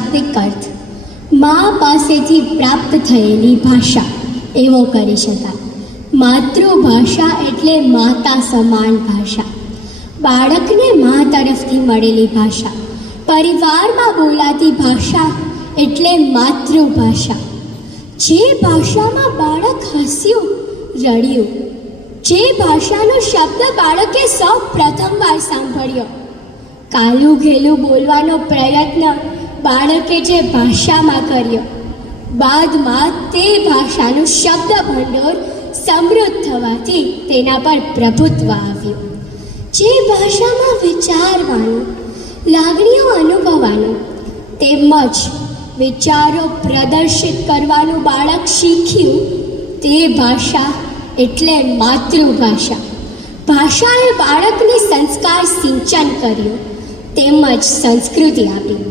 શાબ્દિક અર્થ મા પાસેથી પ્રાપ્ત થયેલી ભાષા એવો કરી શકાય. માતૃભાષા એટલે માતા સમાન ભાષા, બાળકને મા તરફથી મળેલી ભાષા. પરિવારમાં બોલાતી ભાષા એટલે માતૃભાષા. જે ભાષામાં બાળક હસ્યું, રડ્યું, જે ભાષાનો શબ્દ બાળકે સૌ પ્રથમવાર સાંભળ્યો, કાલું ઘેલું બોલવાનો પ્રયત્ન બાળકે જે ભાષામાં કર્યો, બાદમાં તે ભાષાનું શબ્દ ભંડોળ સમૃદ્ધ થવાથી તેના પર પ્રભુત્વ આવ્યું. જે ભાષામાં વિચારવાનું, લાગણીઓ અનુભવવાનું તેમજ વિચારો પ્રદર્શિત કરવાનું બાળક શીખ્યું, તે ભાષા એટલે માતૃભાષા. ભાષાએ બાળકને સંસ્કાર સિંચન કર્યું તેમજ સંસ્કૃતિ આપી.